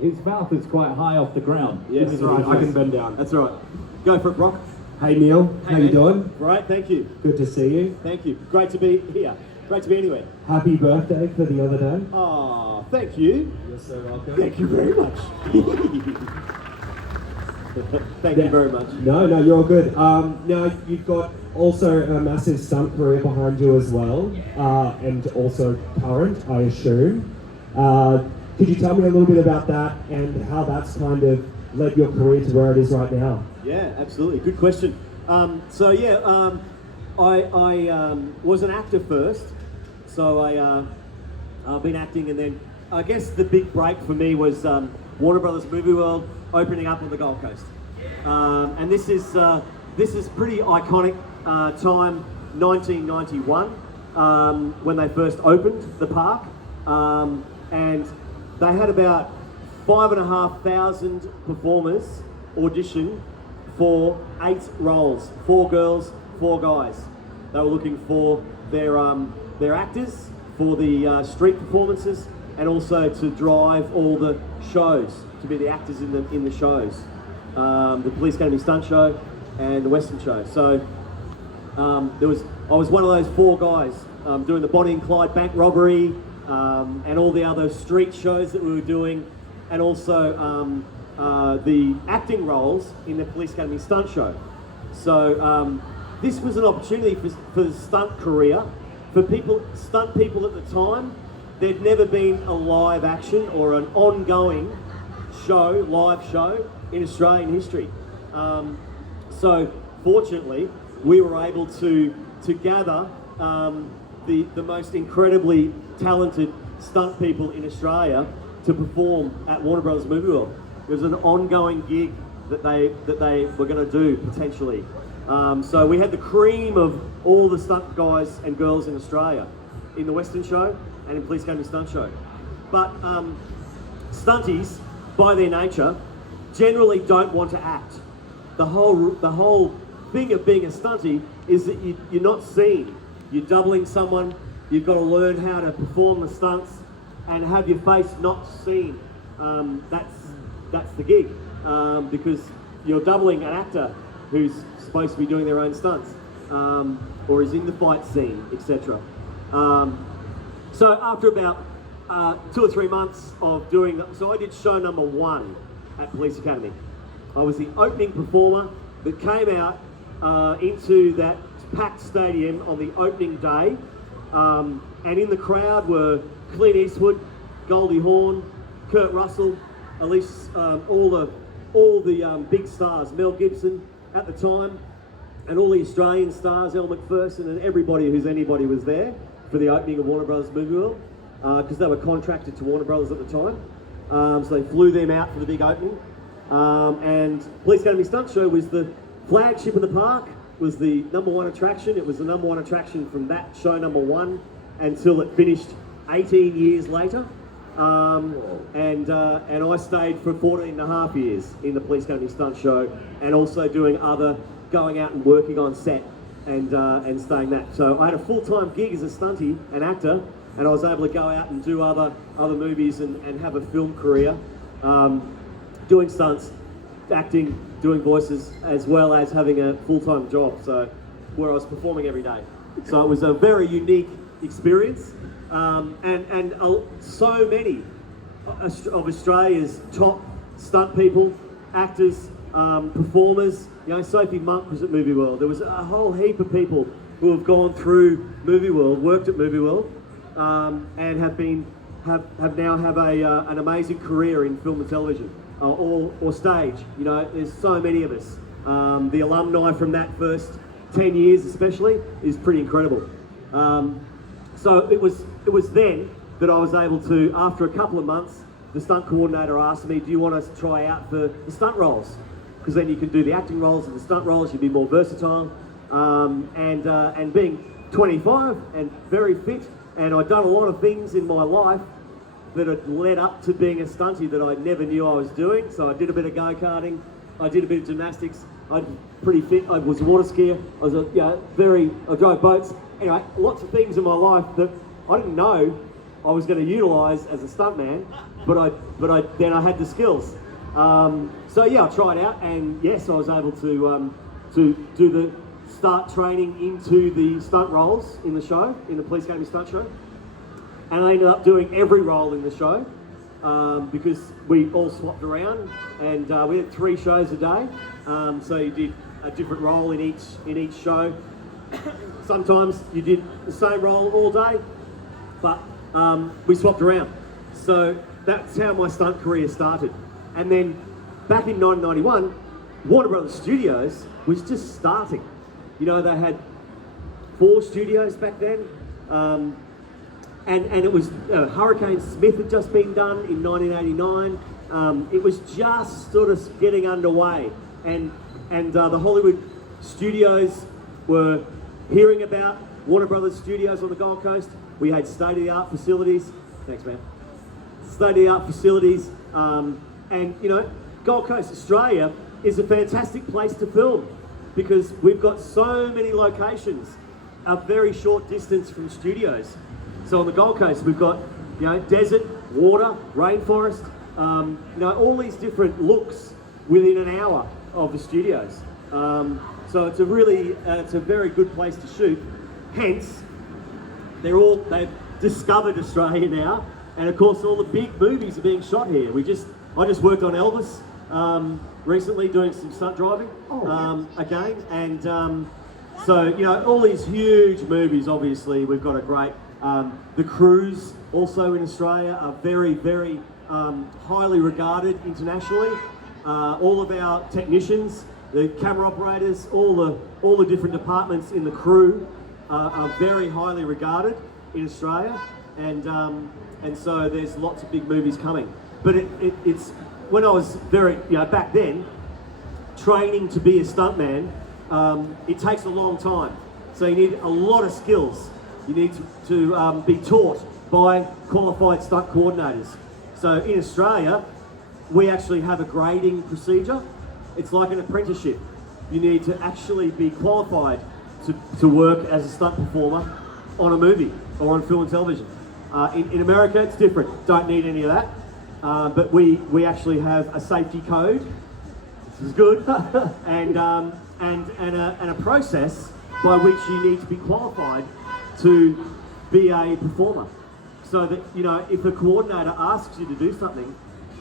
His mouth is quite high off the ground. Yes, That's right. I can bend down. That's all right. Go for it, Brock. Hey Neil, how you mate. doing? Right, thank you. Good to see you. Thank you. Great to be here. Great to be anywhere. Happy birthday for the other day. Ah, thank you. You're so welcome. Thank you very much. Thank you very much. No, you're all good. Now you've got also a massive stunt career behind you as well, and also current, I assume. Could you tell me a little bit about that and how that's kind of led your career to where it is right now? Yeah, absolutely. Good question. I was an actor first, so I've been acting, and then I guess the big break for me was Warner Brothers Movie World opening up on the Gold Coast, and this is pretty iconic time, 1991, when they first opened the park, and they had about 5,500 performers audition for 8 roles, 4 girls, 4 guys. They were looking for their actors for the street performances, and also to drive all the shows, to be the actors in the shows, the Police Academy Stunt Show and the Western Show. So I was one of those 4 guys doing the Bonnie and Clyde bank robbery, and all the other street shows that we were doing, and also the acting roles in the Police Academy Stunt Show. So this was an opportunity for the stunt career, for stunt people at the time. There'd never been a live action or an ongoing live show in Australian history. So fortunately, we were able to gather the most incredibly talented stunt people in Australia to perform at Warner Brothers Movie World. It was an ongoing gig that they were going to do potentially. So we had the cream of all the stunt guys and girls in Australia in the Western Show and in Police Academy Stunt Show. But stunties, by their nature, generally don't want to act. The whole thing of being a stuntie is that you're not seen. You're doubling someone. You've got to learn how to perform the stunts and have your face not seen. That's the gig, because you're doubling an actor who's supposed to be doing their own stunts, or is in the fight scene, etc. So after about 2 or 3 months of doing that, so I did show number 1 at Police Academy. I was the opening performer that came out into that packed stadium on the opening day, and in the crowd were Clint Eastwood, Goldie Hawn, Kurt Russell, Elise, all the big stars, Mel Gibson at the time, and all the Australian stars, Elle Macpherson, and everybody who's anybody was there for the opening of Warner Brothers Movie World, because they were contracted to Warner Brothers at the time. So they flew them out for the big opening, and Police Academy Stunt Show was the flagship of the park, was the number 1 attraction. It was the number 1 attraction from that show number 1 until it finished 18 years later. And I stayed for 14 and a half years in the Police Academy Stunt Show, and also going out and working on set and staying that. So I had a full-time gig as a stuntie, an actor, and I was able to go out and do other movies and have a film career, doing stunts, acting, doing voices, as well as having a full-time job, so where I was performing every day. So it was a very unique experience, and so many of Australia's top stunt people, actors, performers. You know, Sophie Monk was at Movie World. There was a whole heap of people who have gone through Movie World, worked at Movie World, and have now an amazing career in film and television, or stage. You know, there's so many of us. The alumni from that first 10 years especially is pretty incredible. So it was then that I was able to, after a couple of months, the stunt coordinator asked me, do you want us to try out for the stunt roles? Because then you can do the acting roles and the stunt roles, you'd be more versatile. And being 25 and very fit, and I'd done a lot of things in my life that had led up to being a stuntie that I never knew I was doing. So I did a bit of go-karting, I did a bit of gymnastics, I'm pretty fit, I was a water skier, I drove boats. Anyway, lots of things in my life that I didn't know I was going to utilise as a stuntman, but then I had the skills. So yeah, I tried out, and yes, I was able to do the start training into the stunt roles in the show, in the Police Academy stunt show, and I ended up doing every role in the show because we all swapped around, and we had 3 shows a day, so you did a different role in each show. Sometimes you did the same role all day, but we swapped around. So that's how my stunt career started. And then back in 1991, Warner Brothers Studios was just starting. You know, they had 4 studios back then. And it was, Hurricane Smith had just been done in 1989. It was just sort of getting underway. And the Hollywood studios were hearing about Warner Brothers Studios on the Gold Coast. We had state-of-the-art facilities. Thanks, man. State-of-the-art facilities. And, you know, Gold Coast, Australia is a fantastic place to film because we've got so many locations a very short distance from studios. So on the Gold Coast, we've got, you know, desert, water, rainforest, you know, all these different looks within an hour of the studios. So it's a really, it's a very good place to shoot. Hence, they've discovered Australia now, and of course all the big movies are being shot here. I just worked on Elvis recently, doing some stunt driving again, and so you know all these huge movies. Obviously, we've got a great. The crews also in Australia are very, very highly regarded internationally. All of our technicians, the camera operators, all the different departments in the crew are very highly regarded in Australia, and so there's lots of big movies coming. But it's when I was very, you know, back then, training to be a stuntman, it takes a long time. So you need a lot of skills. You need to be taught by qualified stunt coordinators. So in Australia, we actually have a grading procedure. It's like an apprenticeship. You need to actually be qualified to work as a stunt performer on a movie or on film and television. In America, it's different. Don't need any of that. But we actually have a safety code. This is good, and a process by which you need to be qualified to be a performer. So that, you know, if a coordinator asks you to do something,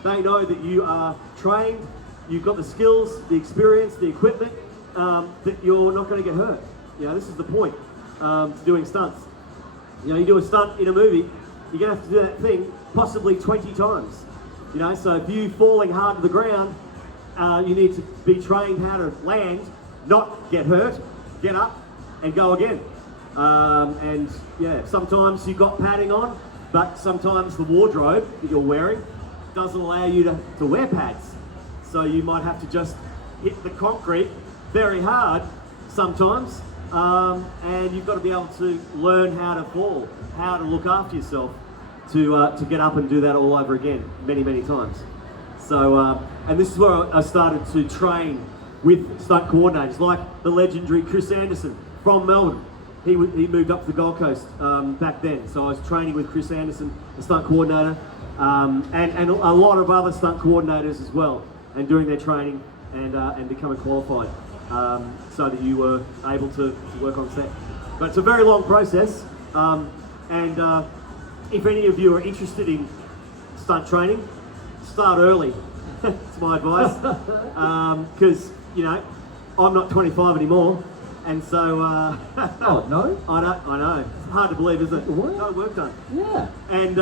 they know that you are trained, you've got the skills, the experience, the equipment, that you're not going to get hurt. You know, this is the point to doing stunts. You know, you do a stunt in a movie, you're going to have to do that thing possibly 20 times. You know, so if you're falling hard to the ground, you need to be trained how to land, not get hurt, get up, and go again. And yeah, sometimes you've got padding on, but sometimes the wardrobe that you're wearing doesn't allow you to wear pads. So you might have to just hit the concrete very hard sometimes, and you've got to be able to learn how to fall, how to look after yourself to get up and do that all over again many, many times. So, and this is where I started to train with stunt coordinators like the legendary Chris Anderson from Melbourne. He moved up to the Gold Coast back then, so I was training with Chris Anderson, the stunt coordinator, and a lot of other stunt coordinators as well, and doing their training and becoming qualified, so that you were able to work on set. But it's a very long process, and if any of you are interested in stunt training, start early. That's my advice, because you know I'm not 25 anymore. And so, Oh, no? I know. It's hard to believe, isn't it? What? No work done. Yeah. And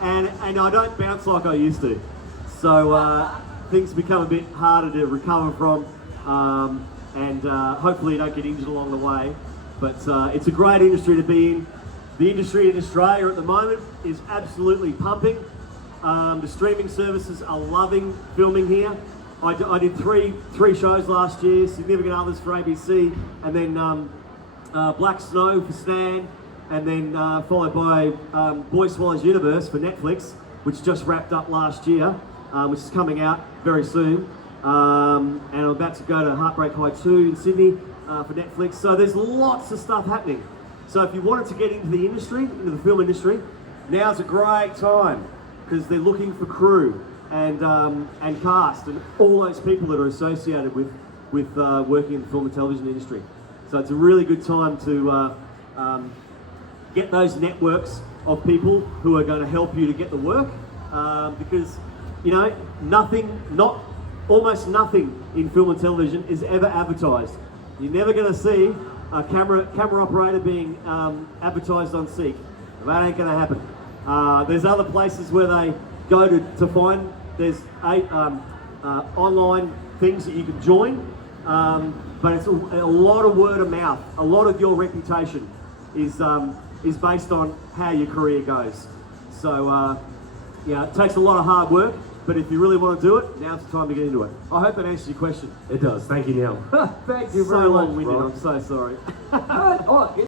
and I don't bounce like I used to. So things become a bit harder to recover from, and hopefully you don't get injured along the way. But it's a great industry to be in. The industry in Australia at the moment is absolutely pumping. The streaming services are loving filming here. I did three shows last year, Significant Others for ABC, and then Black Snow for Stan, and then followed by Boy Swallows Universe for Netflix, which just wrapped up last year, which is coming out very soon. And I'm about to go to Heartbreak High 2 in Sydney for Netflix. So there's lots of stuff happening. So if you wanted to get into the industry, into the film industry, now's a great time because they're looking for crew and cast and all those people that are associated with working in the film and television industry. So it's a really good time to get those networks of people who are going to help you to get the work, because you know almost nothing in film and television is ever advertised. You're never going to see a camera operator being advertised on Seek. That ain't going to happen. There's other places where they go to find. There's online things that you can join, but it's a lot of word of mouth. A lot of your reputation is based on how your career goes. So yeah, it takes a lot of hard work, but if you really want to do it, now's the time to get into it. I hope that answers your question. It does. Thank you, Neil. Thank you So very much, long-winded. Rob. I'm so sorry. Oh,